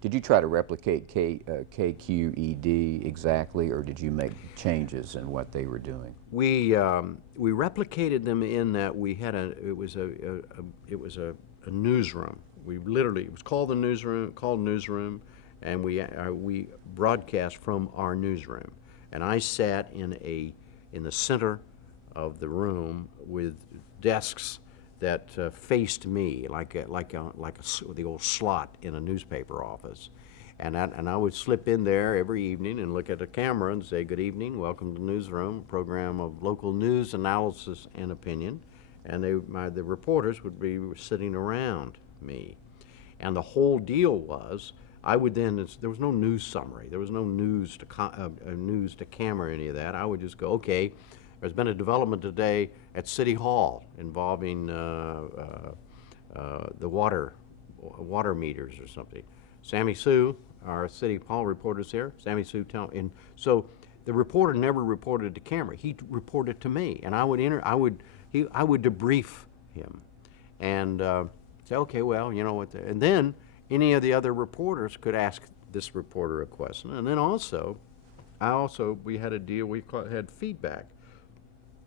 Did you try to replicate KQED exactly, or did you make changes in what they were doing? We replicated them in that we had it was a newsroom. We literally, it was called the newsroom, and we broadcast from our newsroom. And I sat in the center of the room with desks that faced me the old slot in a newspaper office. And I would slip in there every evening and look at the camera and say, "Good evening, welcome to the newsroom, program of local news, analysis, and opinion." And the reporters would be sitting around me. And the whole deal was, I would then, there was no news summary, there was no news to camera, any of that. I would just go, okay, there's been a development today at City Hall involving the water meters or something. Sammy Sue, our City Hall reporter's here. Sammy Sue, and so the reporter never reported to camera. He reported to me, and I would debrief him, and say, okay, well, you know what, and then any of the other reporters could ask this reporter a question, and then we had a deal. We had feedback,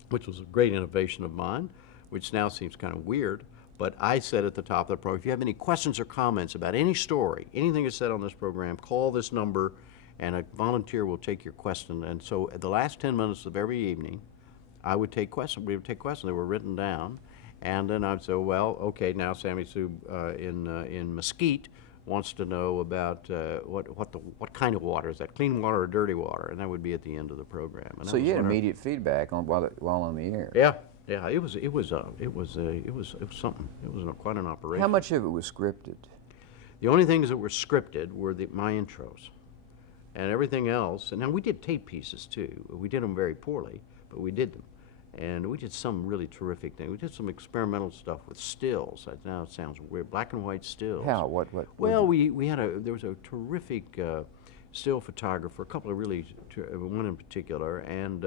which was a great innovation of mine, which now seems kind of weird. But I said at the top of the program, if you have any questions or comments about any story, anything is said on this program, call this number, and a volunteer will take your question. And so at the last 10 minutes of every evening, I would take questions. We would take questions. They were written down. And then I'd say, well, okay, now Sammy Sue in Mesquite wants to know about what kind of water is that, clean water or dirty water, and that would be at the end of the program. And so you had immediate feedback while on the air. Yeah, yeah, it was something. It was quite an operation. How much of it was scripted? The only things that were scripted were my intros, and everything else. And now we did tape pieces too. We did them very poorly, but we did them. And we did some really terrific things. We did some experimental stuff with stills. Now it sounds weird. Black and white stills. How? What? Well, there was a terrific still photographer, a couple of one in particular, and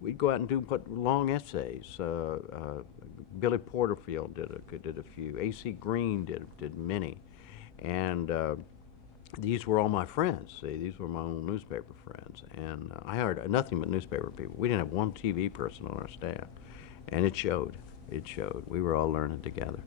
we'd go out and do long essays. Billy Porterfield did a few. A.C. Green did many, and these were all my friends. See, these were my own newspaper friends, and I hired nothing but newspaper people. We didn't have one TV person on our staff, and it showed. It showed. We were all learning together.